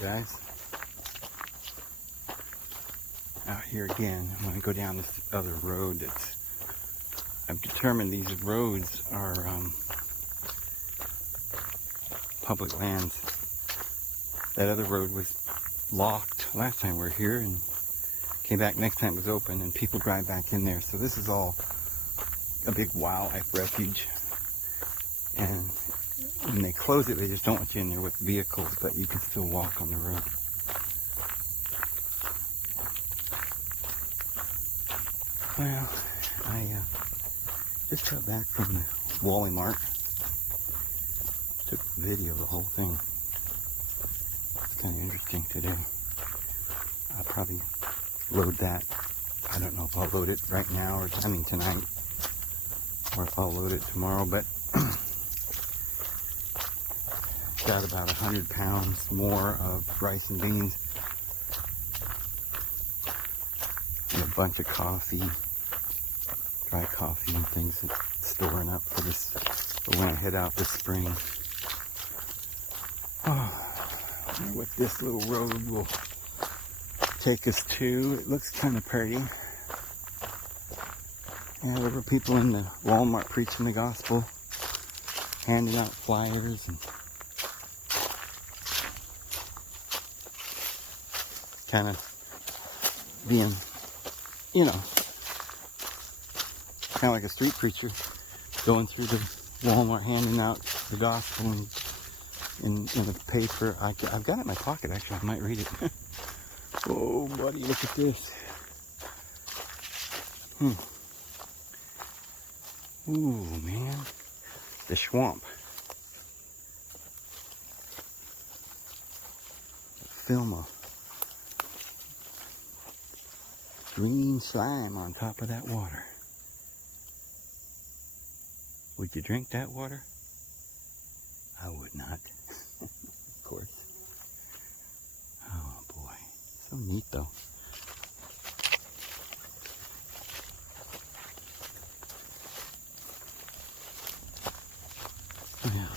guys? Out here again. I'm going to go down this other road that's... I've determined these roads are public lands. That other road was locked last time we were here and came back next time it was open, and people drive back in there. So this is all a big wildlife refuge. And when they close it, they just don't want you in there with vehicles, but you can still walk on the road. Well, I just got back from the Walmart. Took a video of the whole thing. It's kind of interesting to do. I'll probably load that. I don't know if I'll load it right now or tonight, or if I'll load it tomorrow, but got about 100 pounds more of rice and beans and a bunch of coffee, dry coffee and things storing up for this, for when I head out this spring. Oh, I wonder what this little road will take us to. It looks kind of pretty. Yeah, there were people in the Walmart preaching the gospel, handing out flyers and kind of being, you know, kind of like a street preacher, going through the Walmart handing out the gospel and in the paper. I've got it in my pocket, actually. I might read it. Oh, buddy, look at this. Ooh, man. The swamp. Film of green slime on top of that water. Would you drink that water? I would not. Of course. Oh boy. So neat though. Yeah.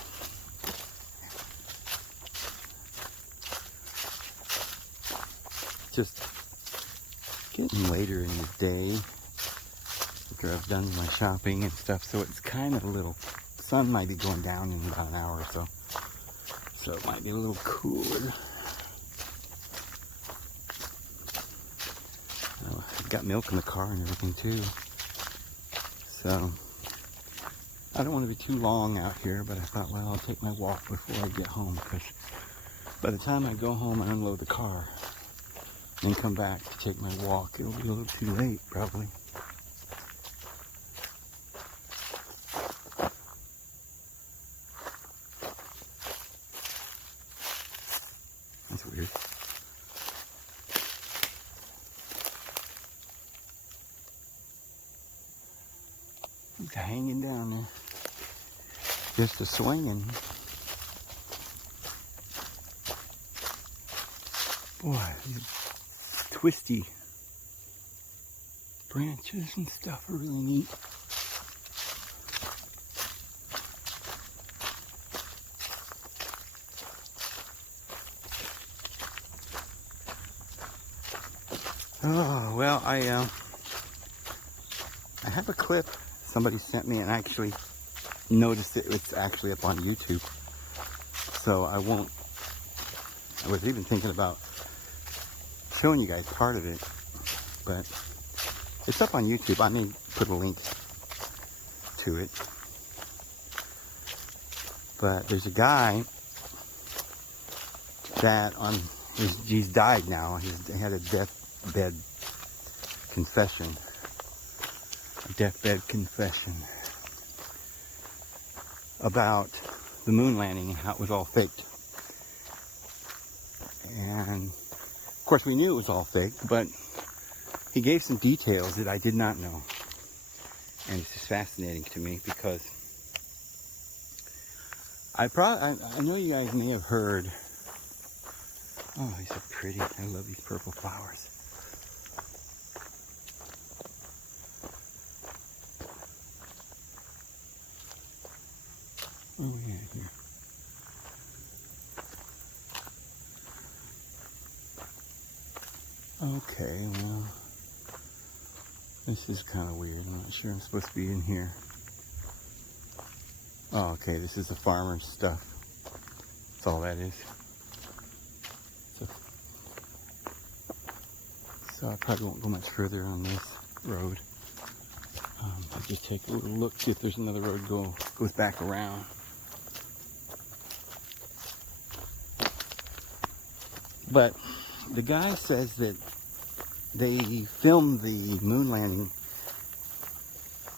Just getting later in the day after I've done my shopping and stuff, so it's kind of a little, sun might be going down in about an hour or so, so it might be a little cooler. I've got milk in the car and everything too, so I don't want to be too long out here, but I thought, well, I'll take my walk before I get home, because by the time I go home and unload the car and come back to take my walk, it'll be a little too late, probably. That's weird. He's hanging down there. Just a swinging. Boy, these twisty branches and stuff are really neat. Oh, well, I have a clip somebody sent me, and I actually noticed it's actually up on YouTube. So I was even thinking about showing you guys part of it, but it's up on YouTube. I may put a link to it. But there's a guy that he's died now. He had a deathbed confession about the moon landing and how it was all faked. And of course we knew it was all faked, but he gave some details that I did not know. And it's just fascinating to me, because I know you guys may have heard. Oh, these are pretty. I love these purple flowers. Oh yeah, here. Okay, well, this is kind of weird. I'm not sure I'm supposed to be in here. Oh, okay, this is the farmer's stuff. That's all that is. So I probably won't go much further on this road. I'll just take a little look, see if there's another road goes back around. But the guy says that they filmed the moon landing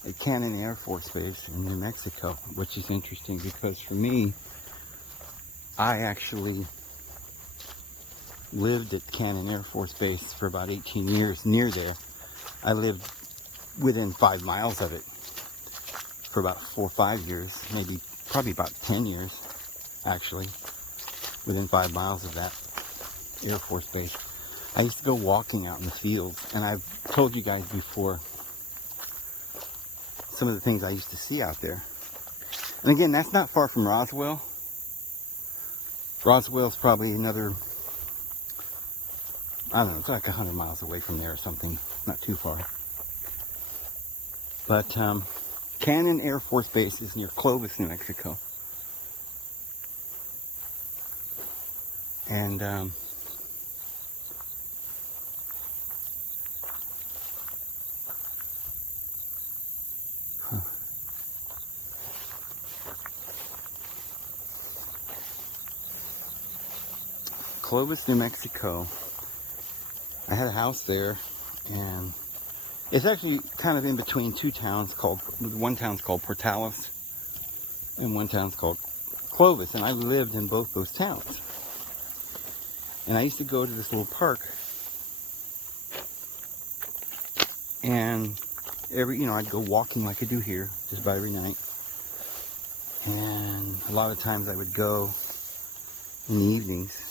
at Cannon Air Force Base in New Mexico, which is interesting because for me, I actually lived at Cannon Air Force Base for about 18 years near there. I lived within 5 miles of it for about 4 or 5 years, probably about 10 years, actually, within 5 miles of that Air Force Base. I used to go walking out in the fields, and I've told you guys before some of the things I used to see out there. And again, that's not far from Roswell. Roswell's probably another, I don't know, it's like 100 miles away from there or something, not too far. But Cannon Air Force Base is near Clovis, New Mexico. And Clovis, New Mexico. I had a house there, and it's actually kind of in between two towns one town's called Portales, and one town's called Clovis, and I lived in both those towns. And I used to go to this little park, and I'd go walking like I do here, just about every night. And a lot of times I would go in the evenings.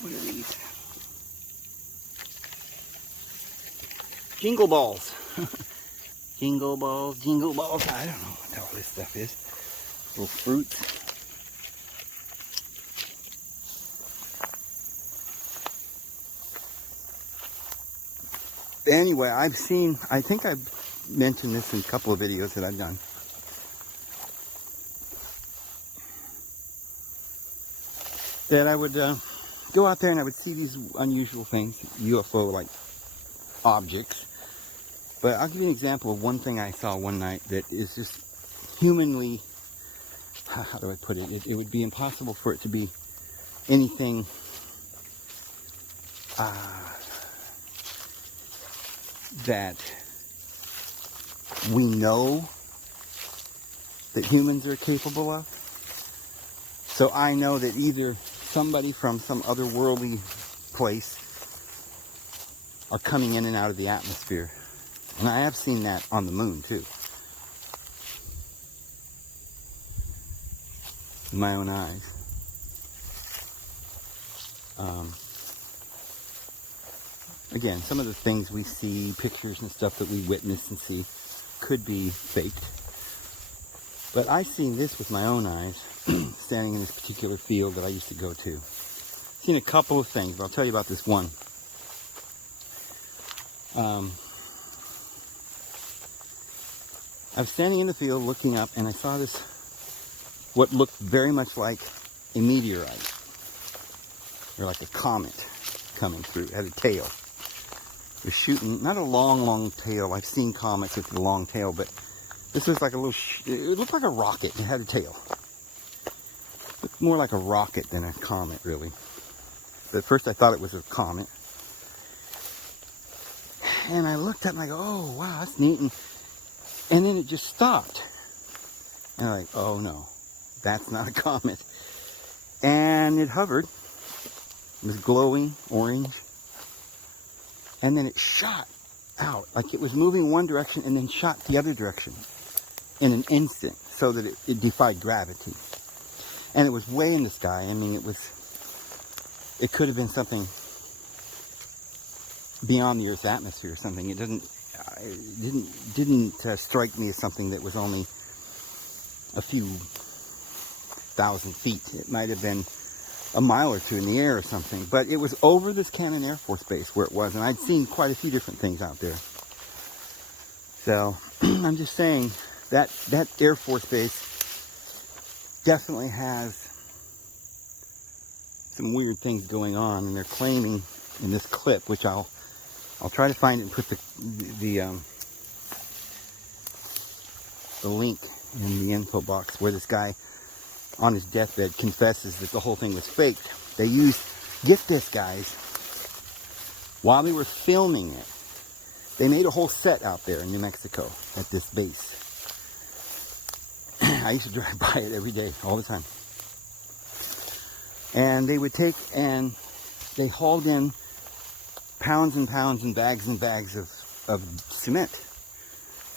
What are these? Jingle balls. Jingle balls, jingle balls. I don't know what all this stuff is. Little fruits. Anyway, I think I've mentioned this in a couple of videos that I've done. That I would go out there and I would see these unusual things, UFO-like objects. But I'll give you an example of one thing I saw one night that is just humanly, how do I put it? It would be impossible for it to be anything that we know that humans are capable of. So I know that either somebody from some otherworldly place are coming in and out of the atmosphere. And I have seen that on the moon too. With my own eyes. Again, some of the things we see, pictures and stuff that we witness and see, could be faked. But I seen this with my own eyes, standing in this particular field that I used to go to. Seen a couple of things, but I'll tell you about this one. I was standing in the field looking up, and I saw this, what looked very much like a meteorite, or like a comet coming through. It had a tail. It was shooting, not a long tail. I've seen comets with a long tail, but this was like a little, it looked like a rocket. It had a tail. It looked more like a rocket than a comet, really. But at first I thought it was a comet. And I looked up and I go, oh, wow, that's neat. And then it just stopped. And I'm like, oh no, that's not a comet. And it hovered. It was glowing orange. And then it shot out, like it was moving one direction and then shot the other direction in an instant, so that it defied gravity. And it was way in the sky. I mean, it could have been something beyond the Earth's atmosphere or something. It didn't strike me as something that was only a few 1,000 feet. It might have been a mile or two in the air or something. But it was over this Cannon Air Force Base where it was. And I'd seen quite a few different things out there. So I'm just saying that Air Force Base definitely has some weird things going on. And they're claiming in this clip, which I'll try to find it and put the link in the info box, where this guy on his deathbed confesses that the whole thing was faked. They used, get this guys, while they were filming it, they made a whole set out there in New Mexico at this base. I used to drive by it every day, all the time. And they would take and they hauled in pounds and pounds and bags of cement,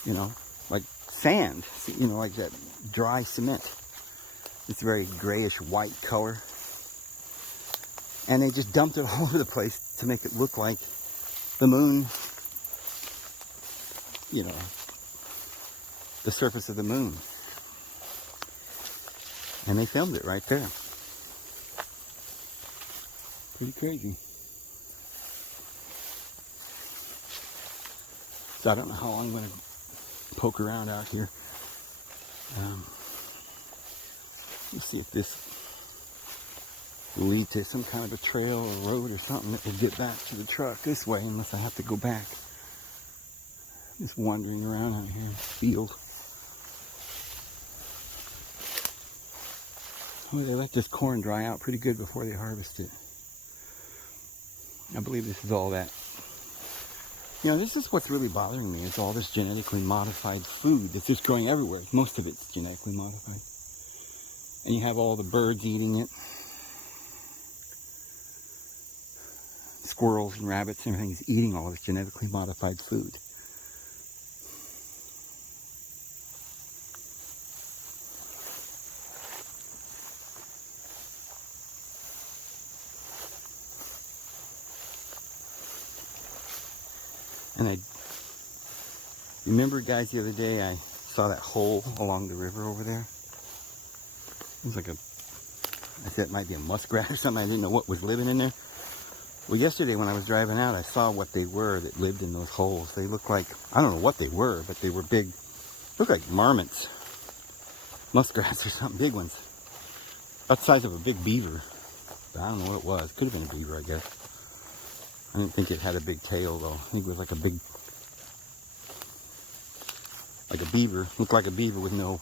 you know, like sand, you know, like that dry cement. It's very grayish white color. And they just dumped it all over the place to make it look like the moon, you know, the surface of the moon. And they filmed it right there. Pretty crazy. So I don't know how long I'm going to poke around out here. Let's see if this will lead to some kind of a trail or road or something that will get back to the truck this way, unless I have to go back. Just wandering around out here in the field. Oh, they let this corn dry out pretty good before they harvest it. I believe this is all that. You know, this is what's really bothering me, is all this genetically modified food that's just growing everywhere. Most of it's genetically modified. And you have all the birds eating it. Squirrels and rabbits and everything's eating all this genetically modified food. And I remember, guys, the other day I saw that hole along the river over there. It was like I said it might be a muskrat or something. I didn't know what was living in there. Well, yesterday when I was driving out, I saw what they were that lived in those holes. They looked like, I don't know what they were, but they were big. Looked like marmots. Muskrats or something, big ones. About the size of a big beaver. But I don't know what it was. Could have been a beaver, I guess. I didn't think it had a big tail, though. I think it was like a beaver. Looked like a beaver with no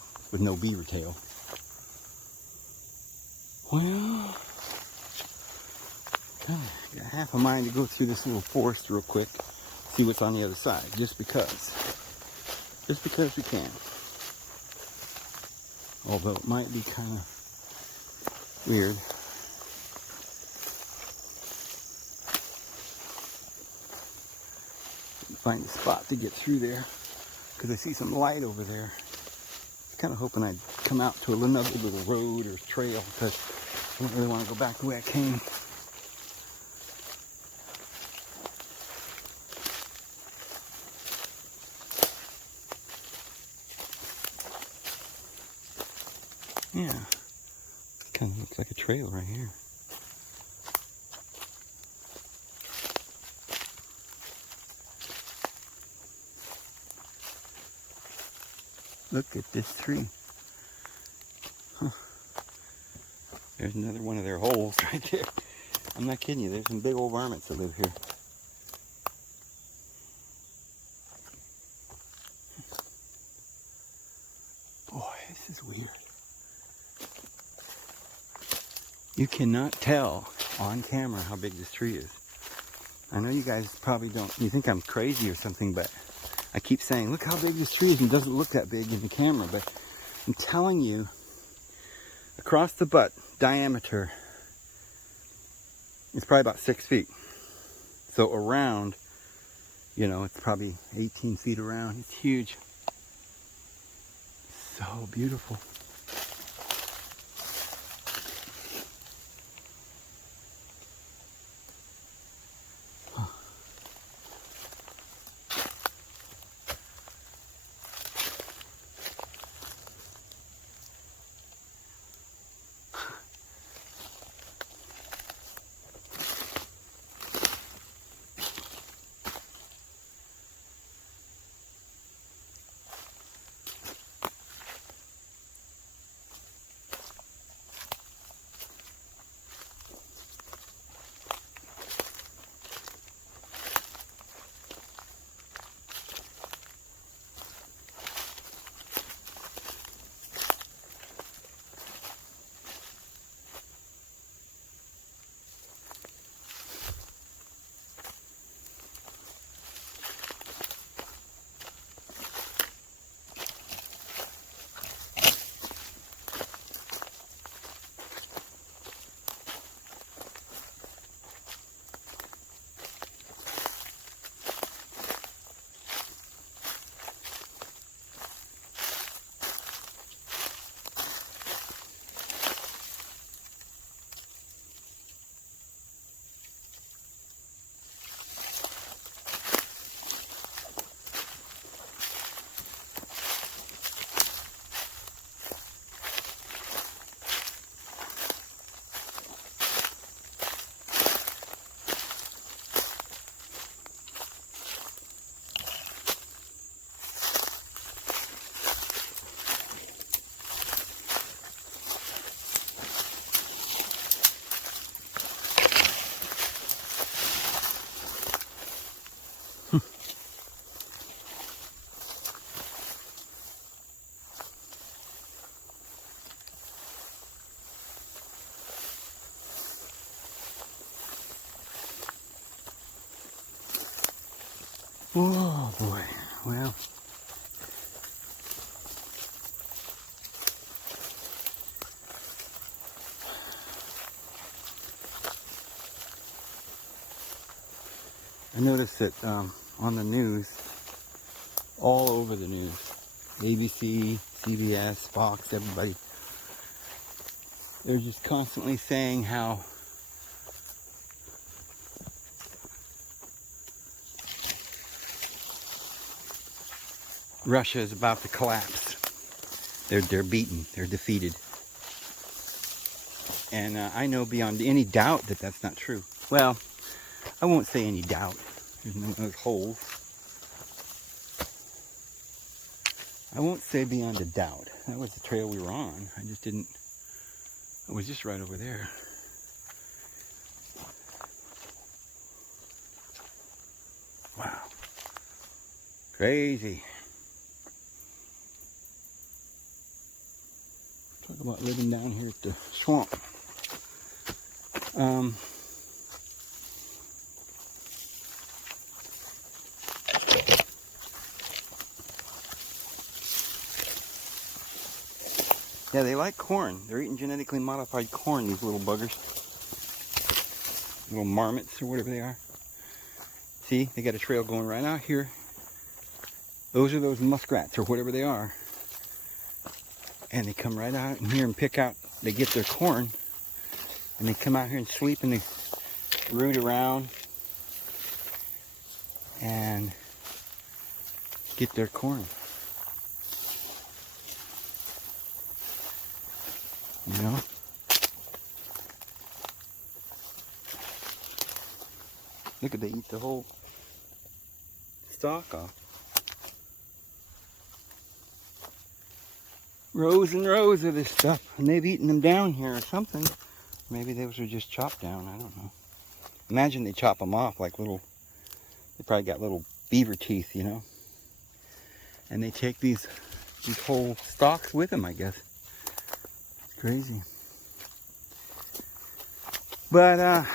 beaver tail. Well, got half a mind to go through this little forest real quick, see what's on the other side, just because we can. Although it might be kind of weird. Find a spot to get through there, because I see some light over there. I'm kind of hoping I'd come out to another little road or trail, because I don't really want to go back the way I came. Yeah, kind of looks like a trail right here. Look at this tree. Huh. There's another one of their holes right there. I'm not kidding you. There's some big old varmints that live here. Boy, this is weird. You cannot tell on camera how big this tree is. I know you guys probably don't. You think I'm crazy or something, but I keep saying, look how big this tree is, and it doesn't look that big in the camera, but I'm telling you, across the butt, diameter, it's probably about 6 feet. So around, you know, it's probably 18 feet around. It's huge. So beautiful. Oh boy, well. I noticed that on the news, all over the news, ABC, CBS, Fox, everybody, they're just constantly saying how Russia is about to collapse. They're beaten. They're defeated. And I know beyond any doubt that that's not true. Well, I won't say any doubt. There's no holes. I won't say beyond a doubt. That was the trail we were on. I just didn't. It was just right over there. Wow. Crazy. Talk about living down here at the swamp. Yeah, they like corn. They're eating genetically modified corn, these little buggers. Little marmots or whatever they are. See, they got a trail going right out here. Those are those muskrats or whatever they are. And they come right out in here and pick out, they get their corn. And they come out here and sleep and they root around and get their corn. You know? Look at, they eat the whole stalk off. Rows and rows of this stuff. And they've eaten them down here or something. Maybe those are just chopped down. I don't know. Imagine they chop them off like little, they probably got little beaver teeth, you know? And they take these whole stalks with them, I guess. Crazy. But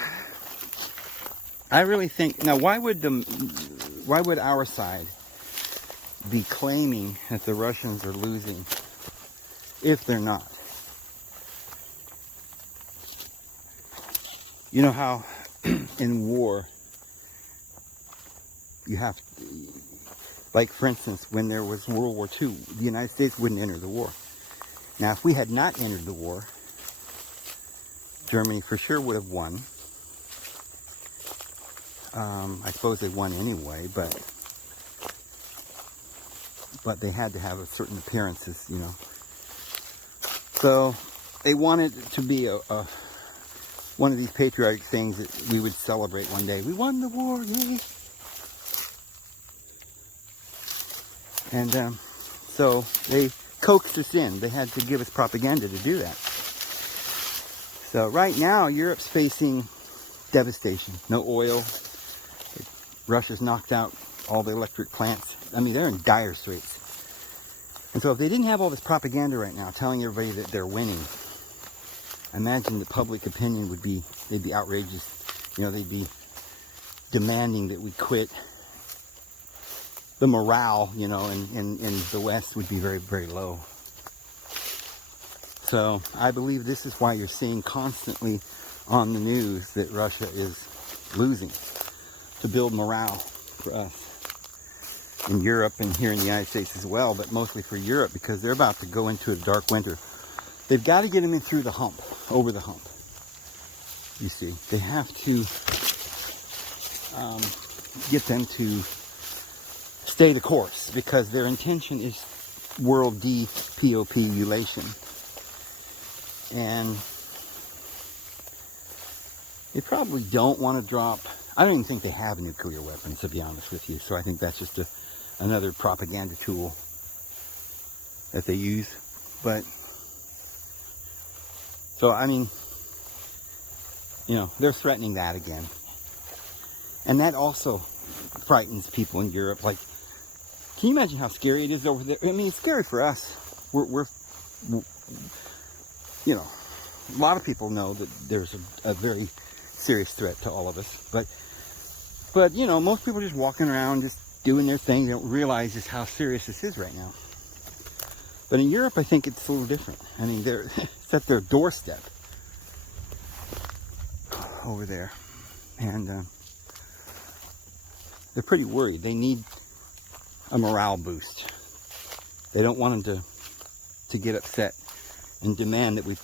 I really think, now why would our side be claiming that the Russians are losing if they're not? You know how in war you have, like for instance, when there was World War II, the United States wouldn't enter the war. Now, if we had not entered the war, Germany for sure would have won. I suppose they won anyway, but they had to have a certain appearances, you know. So they wanted it to be one of these patriotic things that we would celebrate one day. We won the war, yay! And so they coaxed us in. They had to give us propaganda to do that. So right now, Europe's facing devastation. No oil. Russia's knocked out all the electric plants. I mean, they're in dire straits. And so if they didn't have all this propaganda right now telling everybody that they're winning, imagine the public opinion would be, they'd be outrageous. You know, they'd be demanding that we quit. The morale, you know, in the West would be very, very low. So I believe this is why you're seeing constantly on the news that Russia is losing, to build morale for us in Europe and here in the United States as well, but mostly for Europe because they're about to go into a dark winter. They've got to get them in through the hump, over the hump. You see, they have to get them to stay the course because their intention is world depopulation. And they probably don't want to drop. I don't even think they have nuclear weapons, to be honest with you. So I think that's just another propaganda tool that they use. But, so I mean, you know, they're threatening that again. And that also frightens people in Europe. Like, can you imagine how scary it is over there? I mean, it's scary for us. We're you know, a lot of people know that there's a very serious threat to all of us. But you know, most people are just walking around, just doing their thing. They don't realize just how serious this is right now. But in Europe, I think it's a little different. I mean, it's at their doorstep over there. And they're pretty worried. They need a morale boost. They don't want them to get upset and demand that we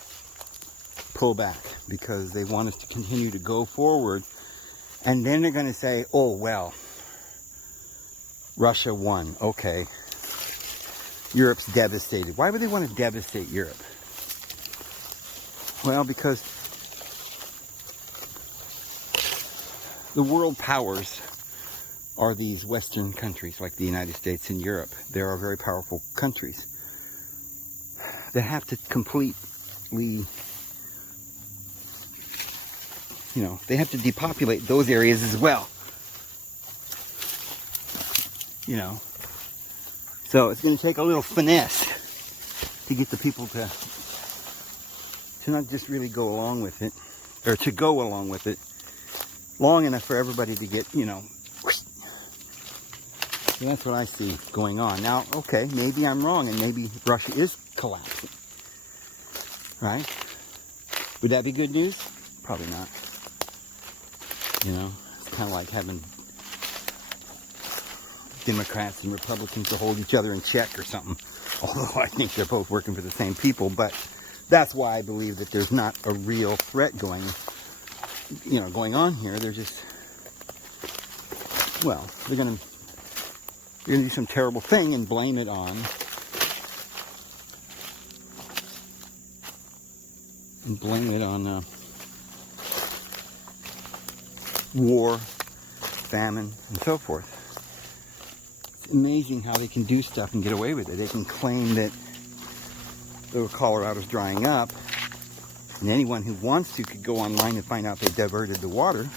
pull back, because they want us to continue to go forward. And then they're going to say, oh, well, Russia won. Okay. Europe's devastated. Why would they want to devastate Europe? Well, because the world powers are these Western countries like the United States and Europe. They are very powerful countries that have to completely, they have to depopulate those areas as well. So it's going to take a little finesse to get the people to not just really go along with it, or to go along with it long enough for everybody to get, So that's what I see going on. Now, okay, maybe I'm wrong, and maybe Russia is collapsing. Right? Would that be good news? Probably not. It's kind of like having Democrats and Republicans to hold each other in check or something. Although I think they're both working for the same people. But that's why I believe that there's not a real threat going on here. They're just, well, they're going to do some terrible thing and blame it on war, famine, and so forth. It's amazing how they can do stuff and get away with it. They can claim that Colorado's drying up, and anyone who wants to could go online and find out they diverted the water.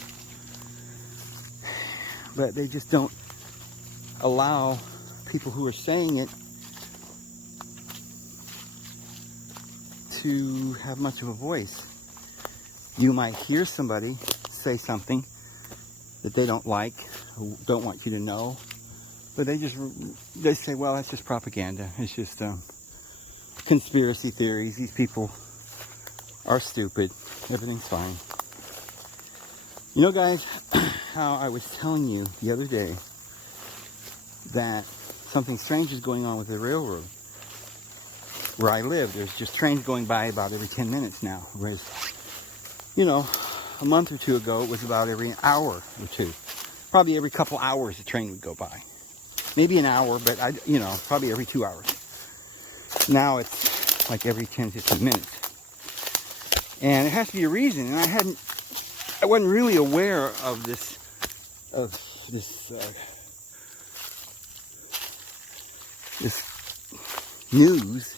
But they just don't allow people who are saying it to have much of a voice. You might hear somebody say something that they don't like, or don't want you to know, but they say, well, that's just propaganda. It's just conspiracy theories. These people are stupid. Everything's fine. Guys, how I was telling you the other day that something strange is going on with the railroad. Where I live, there's just trains going by about every 10 minutes now. Whereas, a month or two ago, it was about every hour or two. Probably every couple hours a train would go by. Maybe an hour, but probably every 2 hours. Now it's like every 10, 15 minutes. And it has to be a reason. And I wasn't really aware of this news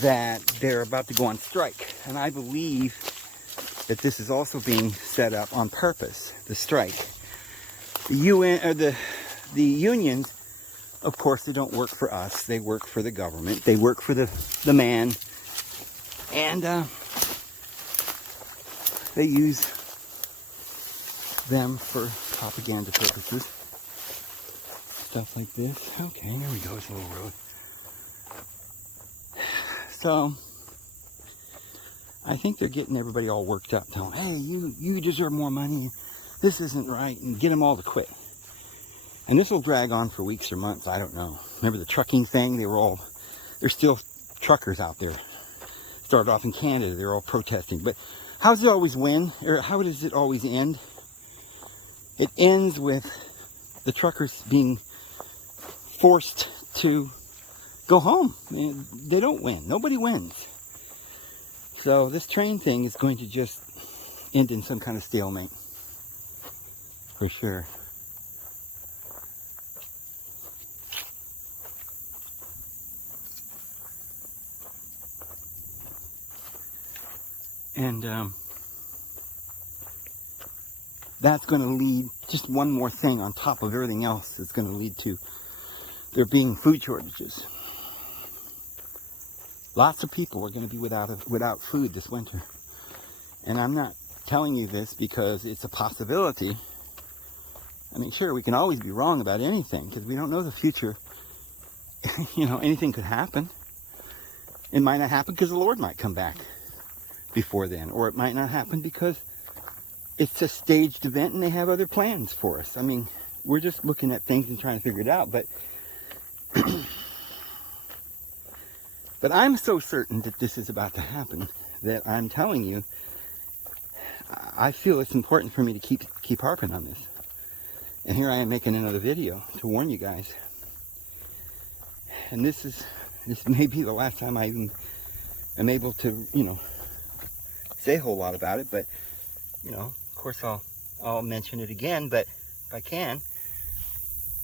that they're about to go on strike. And I believe that this is also being set up on purpose, the strike. The unions, of course, they don't work for us. They work for the government. They work for the man. And they use them for propaganda purposes. Stuff like this. Okay, there we go. It's a little road. So, I think they're getting everybody all worked up, telling, hey, you deserve more money. This isn't right, and get them all to quit. And this will drag on for weeks or months. I don't know. Remember the trucking thing? There's still truckers out there. Started off in Canada. They're all protesting. But how does it always win? Or how does it always end? It ends with the truckers being forced to go home. They don't win. Nobody wins. So this train thing is going to just end in some kind of stalemate. For sure. And that's going to lead, just one more thing on top of everything else, is going to lead to there being food shortages. Lots of people are going to be without food this winter. And I'm not telling you this because it's a possibility. I mean, sure, we can always be wrong about anything because we don't know the future. You know, anything could happen. It might not happen because the Lord might come back before then, or it might not happen because it's a staged event and they have other plans for us. I mean, we're just looking at things and trying to figure it out, but but I'm so certain that this is about to happen that I'm telling you, I feel it's important for me to keep harping on this. And here I am making another video to warn you guys. And this may be the last time I even am able to, you know, say a whole lot about it, but, you know, of course I'll mention it again, but if I can.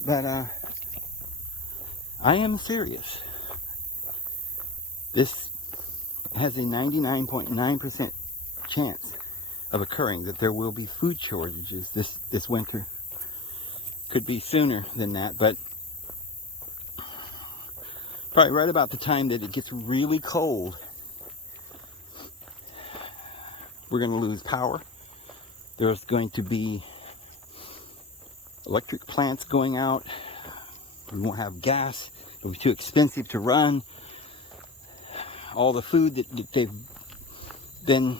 But I am serious. This has a 99.9% chance of occurring, that there will be food shortages this winter. Could be sooner than that, but probably right about the time that it gets really cold, we're going to lose power. There's going to be electric plants going out. We won't have gas. It'll be too expensive to run. All the food that they've been,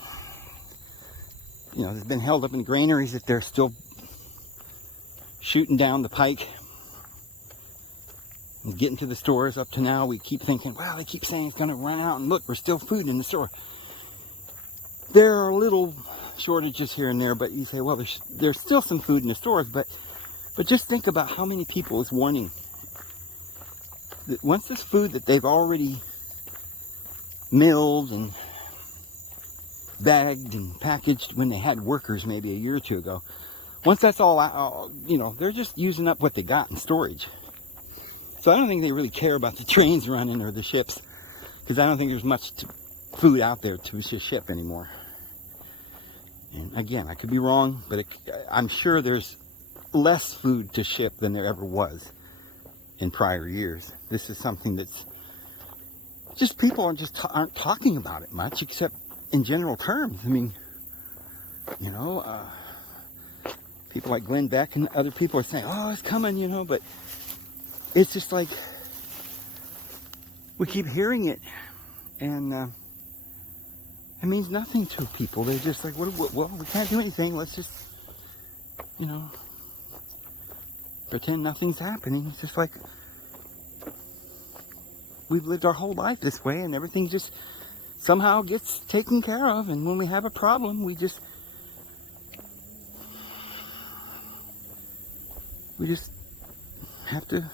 you know, has been held up in granaries that they're still shooting down the pike and getting to the stores. Up to now, we keep thinking, wow, they keep saying it's going to run out, and look, there's still food in the store. There are little shortages here and there, but you say, well, there's still some food in the stores, but just think about how many people is wanting that once this food that they've already milled and bagged and packaged when they had workers maybe a year or two ago, once that's all out, you know, they're just using up what they got in storage. So I don't think they really care about the trains running or the ships, because I don't think there's much food out there to ship anymore. And again, I could be wrong, but I'm sure there's less food to ship than there ever was in prior years. This is something that's just people aren't talking about it much, except in general terms. I mean, you know, people like Glenn Beck and other people are saying, oh, it's coming, you know, but it's just like we keep hearing it, and it means nothing to people. They're just like, well, we can't do anything. Let's just, you know, pretend nothing's happening. It's just like we've lived our whole life this way, and everything just somehow gets taken care of. And when we have a problem, we just have to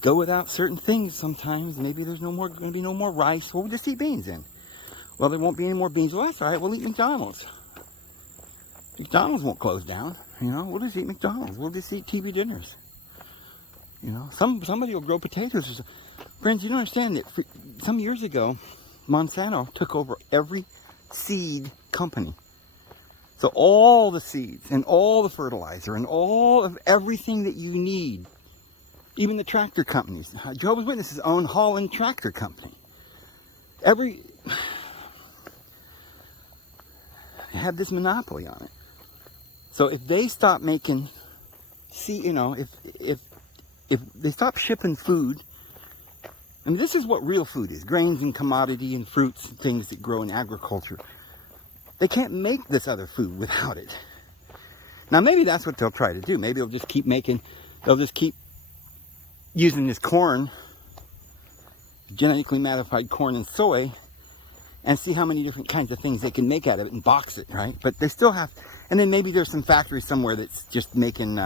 go without certain things sometimes. Maybe there's going to be no more rice. Well, we'll just eat beans then. Well, there won't be any more beans. Well, that's all right. We'll eat McDonald's. McDonald's won't close down. You know, we'll just eat McDonald's. We'll just eat TV dinners. You know, somebody will grow potatoes. Friends, you don't understand that some years ago, Monsanto took over every seed company. So all the seeds and all the fertilizer and all of everything that you need, even the tractor companies. Jehovah's Witnesses own Holland Tractor Company. Have this monopoly on it. So if they stop making, if they stop shipping food, I mean, this is what real food is: grains and commodity and fruits and things that grow in agriculture. They can't make this other food without it. Now maybe that's what they'll try to do. Maybe they'll just keep using this corn, genetically modified corn and soy, and see how many different kinds of things they can make out of it and box it, right? But they still have, and then maybe there's some factory somewhere that's just making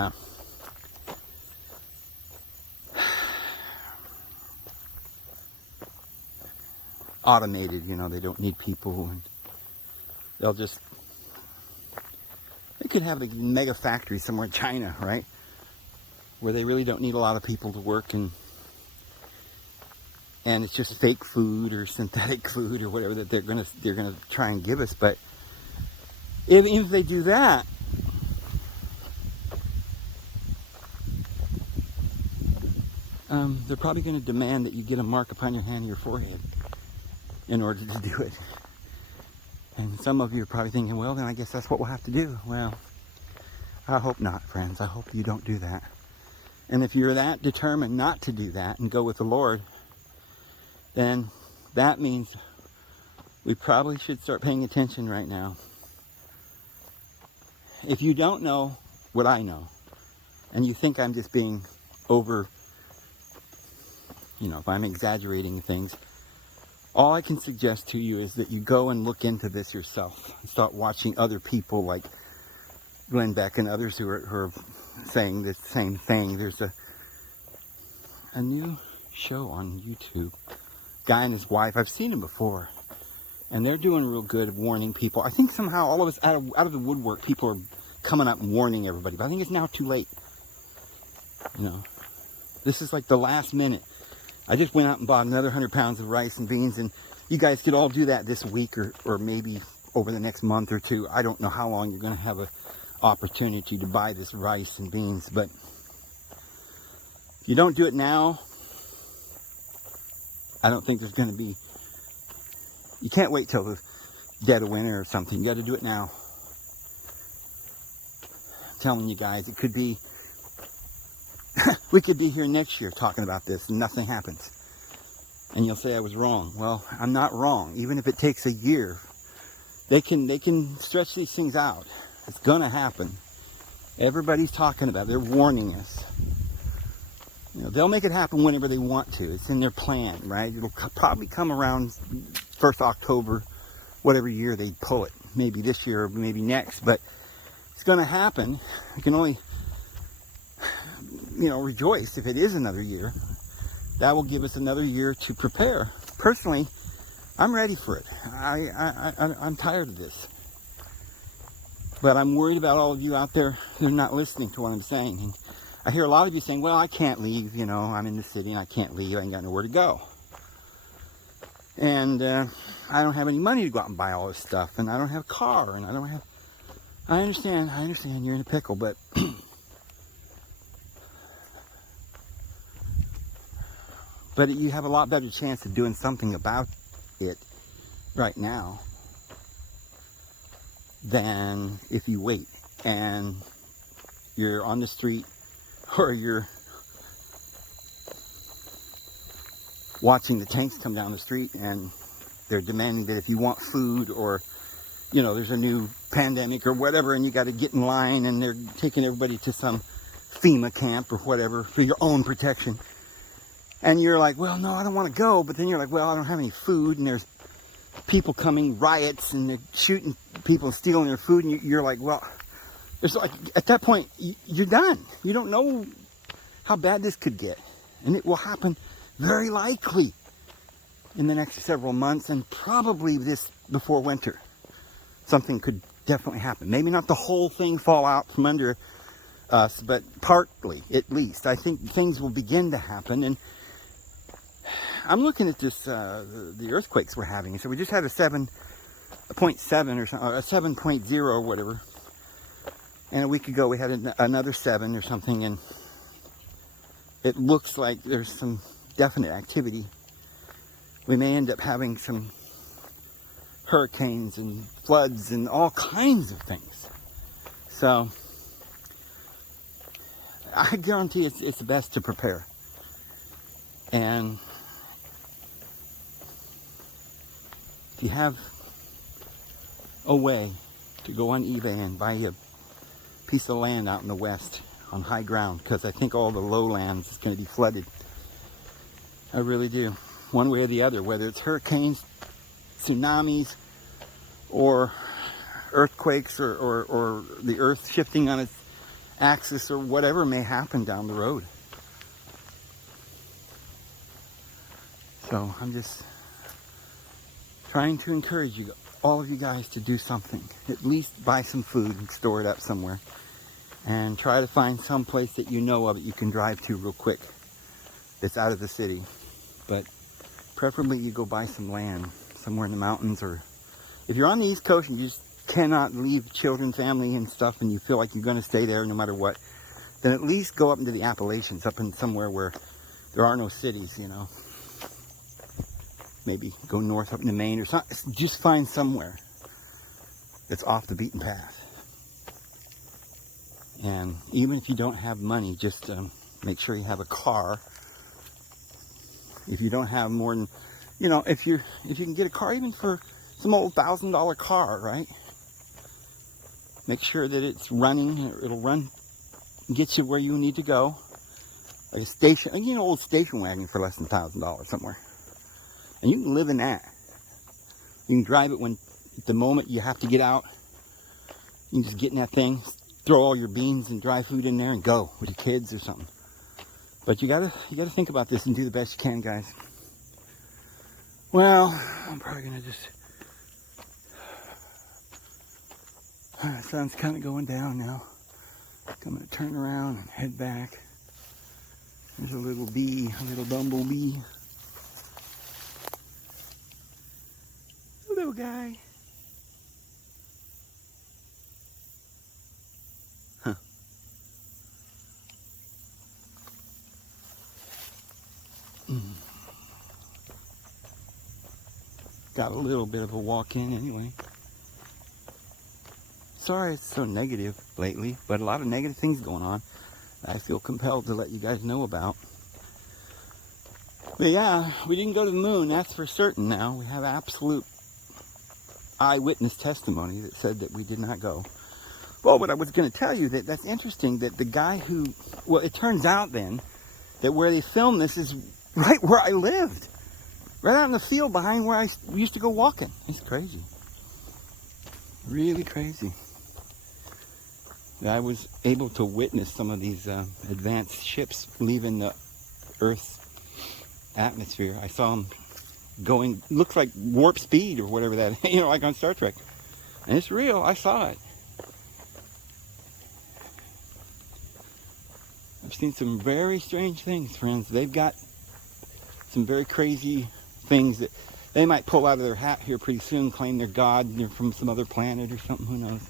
automated, you know, they don't need people, and they could have a mega factory somewhere in China, right? Where they really don't need a lot of people to work, and it's just fake food or synthetic food or whatever that they're gonna try and give us. But if they do that, they're probably going to demand that you get a mark upon your hand or your forehead in order to do it. And some of you are probably thinking, well, then I guess that's what we'll have to do. Well, I hope not, friends. I hope you don't do that. And if you're that determined not to do that and go with the Lord, then that means we probably should start paying attention right now. If you don't know what I know, and you think I'm just being over, if I'm exaggerating things, all I can suggest to you is that you go and look into this yourself and start watching other people like Glenn Beck and others who are saying the same thing. There's a new show on YouTube, guy and his wife. I've seen him before, and they're doing real good at warning people. I think somehow all of us out of the woodwork, people are coming up and warning everybody, but I think it's now too late. This is like the last minute. I just went out and bought another 100 pounds of rice and beans, and you guys could all do that this week or maybe over the next month or two. I don't know how long you're going to have an opportunity to buy this rice and beans, but if you don't do it now, I don't think there's going to be, you can't wait till the dead of winter or something. You got to do it now. I'm telling you guys, it could be, we could be here next year talking about this and nothing happens. And you'll say I was wrong. Well, I'm not wrong. Even if it takes a year, they can stretch these things out. It's going to happen. Everybody's talking about it. They're warning us. They'll make it happen whenever they want to. It's in their plan, right? It'll probably come around 1st October, whatever year they pull it. Maybe this year or maybe next. But it's going to happen. You can only, rejoice if it is another year. That will give us another year to prepare. Personally, I'm ready for it. I'm tired of this. But I'm worried about all of you out there who are not listening to what I'm saying. And I hear a lot of you saying, well, I can't leave, I'm in the city and I can't leave, I ain't got nowhere to go. And I don't have any money to go out and buy all this stuff, and I don't have a car, and I understand you're in a pickle, but but you have a lot better chance of doing something about it right now than if you wait and you're on the street or you're watching the tanks come down the street and they're demanding that if you want food or, there's a new pandemic or whatever and you got to get in line and they're taking everybody to some FEMA camp or whatever for your own protection. And you're like, well, no, I don't want to go. But then you're like, well, I don't have any food. And there's people coming, riots, and they're shooting people, stealing their food. And you're like, well, it's like, at that point, you're done. You don't know how bad this could get. And it will happen very likely in the next several months and probably this before winter. Something could definitely happen. Maybe not the whole thing fall out from under us, but partly, at least. I think things will begin to happen. And I'm looking at this, the earthquakes we're having. So we just had a 7.7 or something, or a 7.0 or whatever. And a week ago we had another 7 or something. And it looks like there's some definite activity. We may end up having some hurricanes and floods and all kinds of things. So I guarantee it's best to prepare. And if you have a way to go on eBay and buy a piece of land out in the west on high ground, because I think all the lowlands is going to be flooded. I really do. One way or the other, whether it's hurricanes, tsunamis, or earthquakes, or the earth shifting on its axis, or whatever may happen down the road. So I'm just trying to encourage you, all of you guys, to do something. At least buy some food and store it up somewhere. And try to find some place that you know of that you can drive to real quick that's out of the city. But preferably you go buy some land somewhere in the mountains, or if you're on the East Coast and you just cannot leave children, family, and stuff, and you feel like you're going to stay there no matter what, then at least go up into the Appalachians, up in somewhere where there are no cities, Maybe go north up into Maine or something. Just find somewhere that's off the beaten path. And even if you don't have money, just make sure you have a car. If you don't have more than, if you can get a car, even for some old $1,000 car, right? Make sure that it's running. It'll run, get you where you need to go. Like a station, old station wagon for less than $1,000 somewhere. And you can live in that. You can drive it at the moment you have to get out. You can just get in that thing, throw all your beans and dry food in there and go with your kids or something. But you gotta think about this and do the best you can, guys. Well, I'm probably gonna just... The sun's kind of going down now. I'm gonna turn around and head back. There's a little bee, a little bumblebee. A little guy. Huh. Got a little bit of a walk in anyway. Sorry it's so negative lately, but a lot of negative things going on I feel compelled to let you guys know about. But yeah, we didn't go to the moon, that's for certain now. We have absolute eyewitness testimony that said that we did not go. Well, what I was going to tell you, that's interesting that the guy who, well, it turns out then that where they filmed this is right where I lived. Right out in the field behind where I used to go walking. It's crazy. Really crazy. I was able to witness some of these advanced ships leaving the Earth's atmosphere. I saw them going, looks like warp speed or whatever that, like on Star Trek. And it's real, I saw it. I've seen some very strange things, friends. They've got some very crazy things that they might pull out of their hat here pretty soon, claim they're God and they're from some other planet or something, who knows.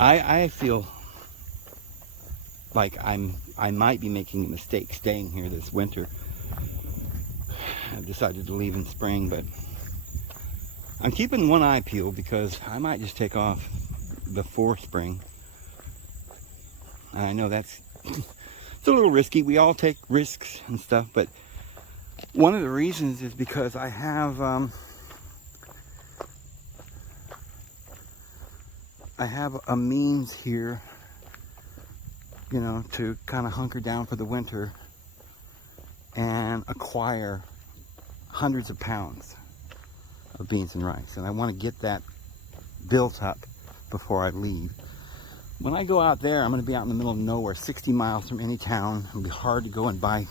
I feel like I might be making a mistake staying here this winter. I decided to leave in spring, but I'm keeping one eye peeled because I might just take off before spring. And I know that's it's a little risky. We all take risks and stuff, but one of the reasons is because I have a means here, to kind of hunker down for the winter and acquire hundreds of pounds of beans and rice. And I want to get that built up before I leave. When I go out there, I'm going to be out in the middle of nowhere, 60 miles from any town. It'll be hard to go and buy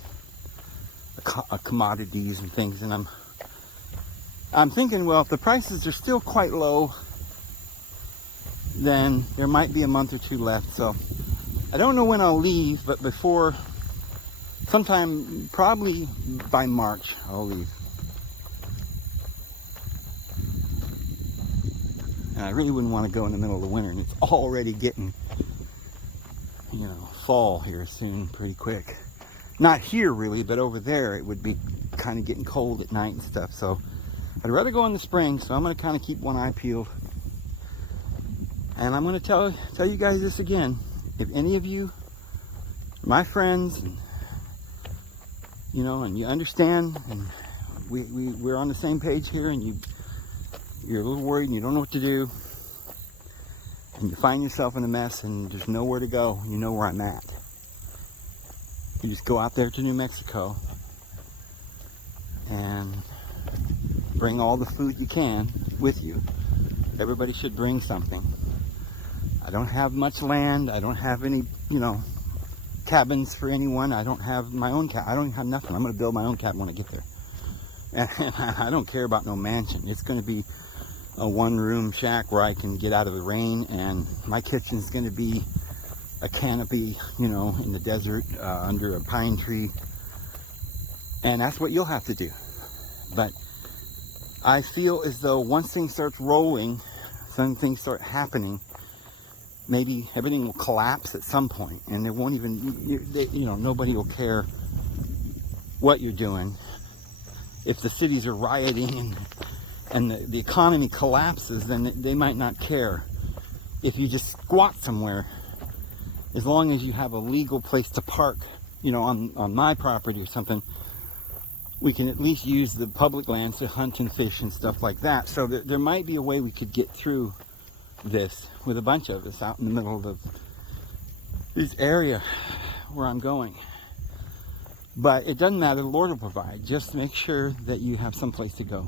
commodities and things. And I'm thinking, well, if the prices are still quite low, then there might be a month or two left. So I don't know when I'll leave, but before, sometime probably by March, I'll leave. And I really wouldn't want to go in the middle of the winter, and it's already getting, fall here soon, pretty quick. Not here really, but over there it would be kind of getting cold at night and stuff. So I'd rather go in the spring, so I'm going to kind of keep one eye peeled. And I'm going to tell you guys this again. If any of you, my friends, and you understand, and we're on the same page here, and you're a little worried and you don't know what to do, and you find yourself in a mess and there's nowhere to go, you know where I'm at. You just go out there to New Mexico and bring all the food you can with you. Everybody should bring something. I don't have much land. I don't have any, cabins for anyone. I don't have my own cabin. I don't have nothing. I'm going to build my own cabin when I get there. And I don't care about no mansion. It's going to be a one-room shack where I can get out of the rain, and my kitchen's going to be a canopy, in the desert under a pine tree. And that's what you'll have to do. But I feel as though once things start rolling, some things start happening, maybe everything will collapse at some point, and it won't even, nobody will care what you're doing. If the cities are rioting and the economy collapses, then they might not care. If you just squat somewhere, as long as you have a legal place to park, on my property or something, we can at least use the public lands to hunt and fish and stuff like that. So there might be a way we could get through this with a bunch of us out in the middle of this area where I'm going. But it doesn't matter, the Lord will provide. Just make sure that you have some place to go.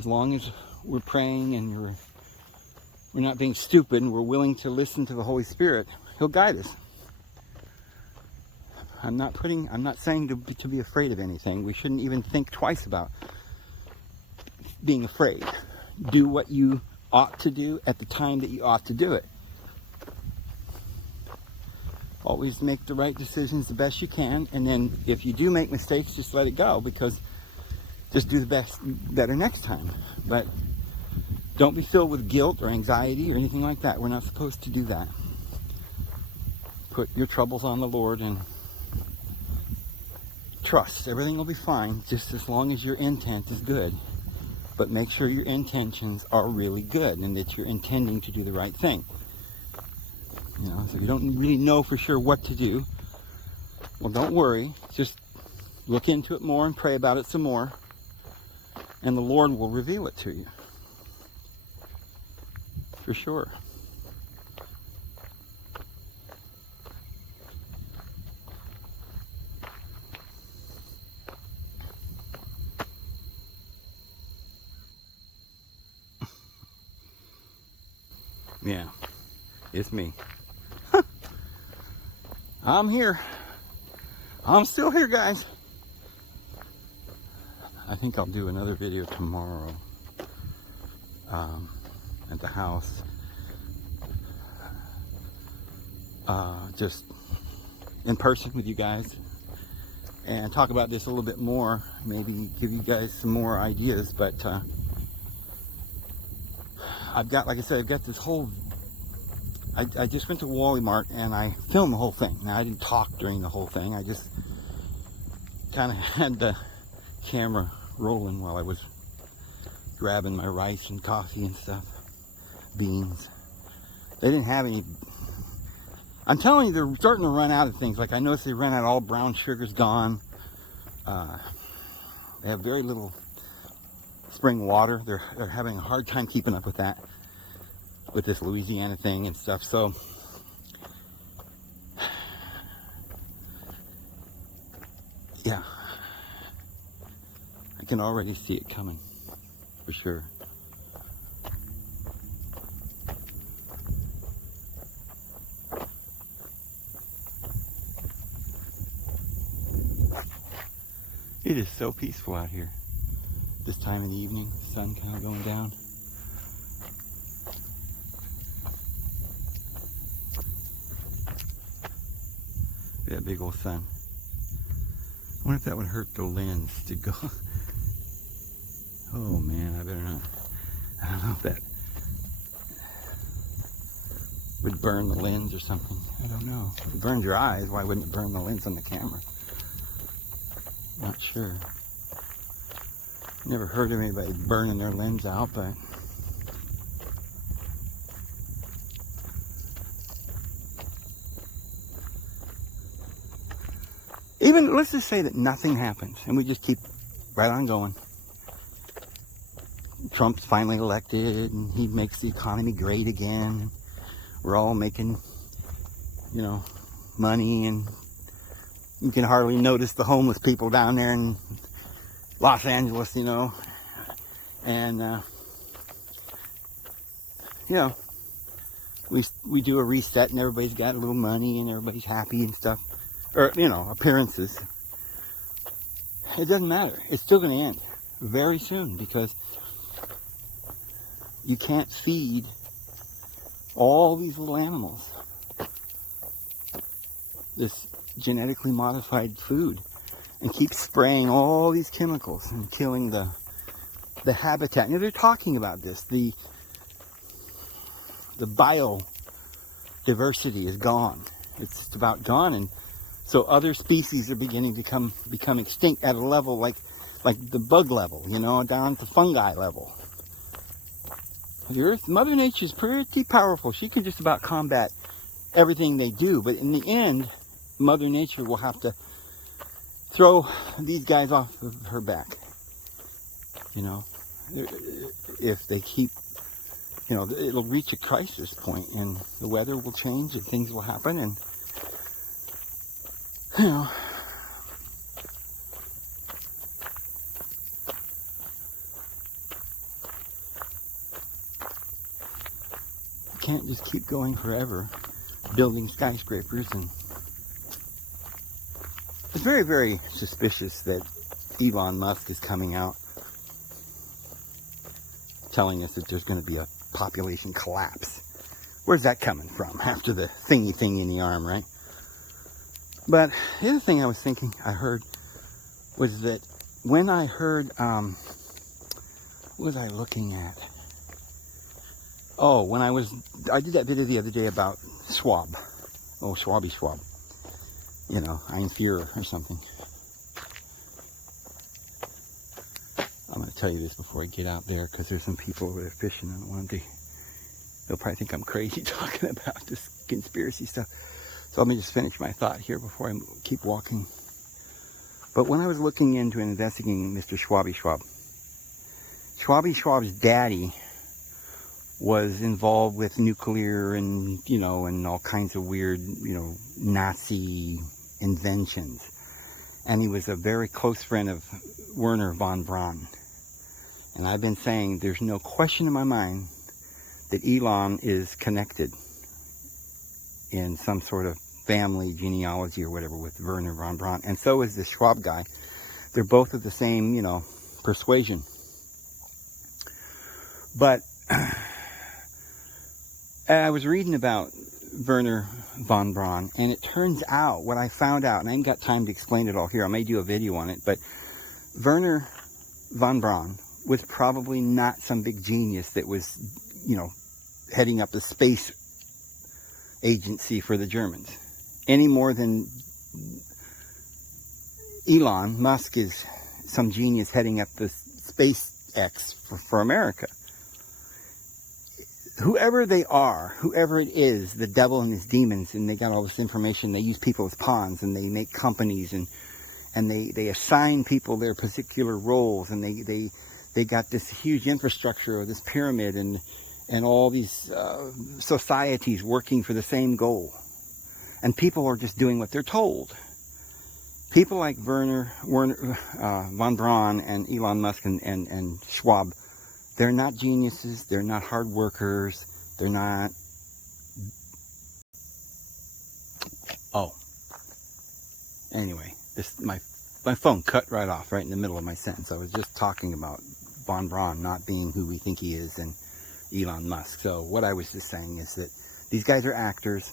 As long as we're praying and we're not being stupid and we're willing to listen to the Holy Spirit, He'll guide us. I'm not saying to be afraid of anything. We shouldn't even think twice about being afraid. Do what you ought to do at the time that you ought to do it. Always make the right decisions the best you can, and then if you do make mistakes, just let it go, because just do better next time. But don't be filled with guilt or anxiety or anything like that. We're not supposed to do that. Put your troubles on the Lord and trust. Everything will be fine, just as long as your intent is good. But make sure your intentions are really good and that you're intending to do the right thing. So if you don't really know for sure what to do, well, don't worry. Just look into it more and pray about it some more, and the Lord will reveal it to you. For sure. Yeah, it's me. I'm here. I'm still here, guys. I think I'll do another video tomorrow at the house. Just in person with you guys, and talk about this a little bit more. Maybe give you guys some more ideas. But I've got, like I said, I've got this whole. I just went to Walmart and I filmed the whole thing. Now, I didn't talk during the whole thing. I just kind of had the camera rolling while I was grabbing my rice and coffee and stuff. Beans. They didn't have any. I'm telling you, they're starting to run out of things. Like, I noticed they ran out, all brown sugar's gone. They have very little spring water. They're having a hard time keeping up with that, with this Louisiana thing and stuff. So yeah, I can already see it coming, for sure. It is so peaceful out here this time of the evening. Sun kind of going down. That big old sun. I wonder if that would hurt the lens to go. Oh man, I better not. I don't know if that would burn the lens or something. I don't know. If it burns your eyes, why wouldn't it burn the lens on the camera? Not sure. Never heard of anybody burning their lens out, but even, let's just say that nothing happens and we just keep right on going. Trump's finally elected and he makes the economy great again. We're all making, money, and you can hardly notice the homeless people down there in Los Angeles, and we do a reset and everybody's got a little money and everybody's happy and stuff, or appearances. It doesn't matter. It's still going to end very soon, because you can't feed all these little animals this genetically modified food. and keep spraying all these chemicals and killing the habitat. And they're talking about this. The biodiversity is gone. It's just about gone, and so other species are beginning to become extinct at a level like the bug level, you know, down to fungi level. The Earth, Mother Nature is pretty powerful. She can just about combat everything they do, but in the end, Mother Nature will have to throw these guys off of her back. You know, if they keep, you know, it'll reach a crisis point, and the weather will change, and things will happen, and you know. Can't just keep going forever building skyscrapers. And it's very, very suspicious that Elon Musk is coming out telling us that there's going to be a population collapse. Where's that coming from after the thingy thing in the arm, right? But the other thing I was thinking I heard was that when I heard what was I looking at? Oh, when I did that video the other day about Schwab. Oh, Schwab. You know, Ein Führer or something. I'm going to tell you this before I get out there, because there's some people over there fishing. I don't want them to, they'll probably think I'm crazy talking about this conspiracy stuff. So let me just finish my thought here before I keep walking. But when I was looking into and investigating Mr. Schwab's daddy was involved with nuclear and, you know, and all kinds of weird, you know, Nazi inventions. And he was a very close friend of Wernher von Braun. And I've been saying there's no question in my mind that Elon is connected in some sort of family genealogy or whatever with Wernher von Braun. And so is this Schwab guy. They're both of the same, you know, persuasion. But I was reading about Wernher von Braun, and it turns out, what I found out, and I ain't got time to explain it all here, I may do a video on it, but Wernher von Braun was probably not some big genius that was, you know, heading up the space agency for the Germans, any more than Elon Musk is some genius heading up the SpaceX for America. Whoever they are, whoever it is, the devil and his demons, and they got all this information, they use people as pawns, and they make companies, and they assign people their particular roles, and they got this huge infrastructure, or this pyramid, and all these societies working for the same goal. And people are just doing what they're told. People like Wernher von Braun and Elon Musk and Schwab, they're not geniuses, they're not hard workers, they're not... Oh. Anyway, my phone cut right off, right in the middle of my sentence. I was just talking about von Braun not being who we think he is, and Elon Musk. So what I was just saying is that these guys are actors.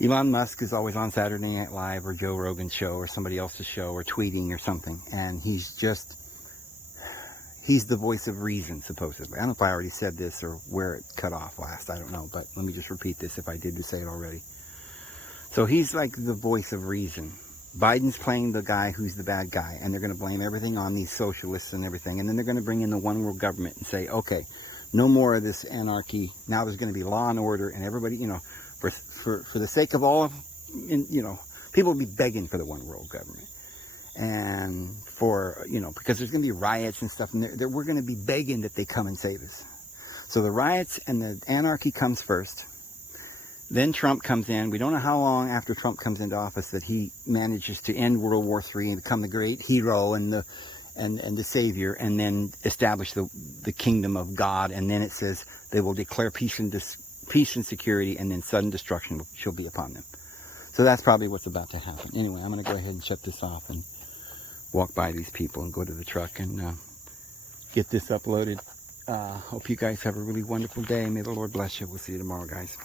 Elon Musk is always on Saturday Night Live or Joe Rogan's show or somebody else's show or tweeting or something, and he's the voice of reason, supposedly. I don't know if I already said this or where it cut off last. I don't know, but let me just repeat this if I did say it already. So he's like the voice of reason. Biden's playing the guy who's the bad guy, and they're going to blame everything on these socialists and everything, and then they're going to bring in the one world government and say, okay, no more of this anarchy. Now there's going to be law and order, and everybody, you know, for the sake of all of, you know, people will be begging for the one world government. And for, you know, because there's going to be riots and stuff, and we're going to be begging that they come and save us. So the riots and the anarchy comes first. Then Trump comes in. We don't know how long after Trump comes into office that he manages to end World War III and become the great hero and the savior, and then establish the kingdom of God. And then it says they will declare peace and security, and then sudden destruction shall be upon them. So that's probably what's about to happen. Anyway, I'm going to go ahead and shut this off and walk by these people and go to the truck and get this uploaded. Hope you guys have a really wonderful day. May the Lord bless you. We'll see you tomorrow, guys.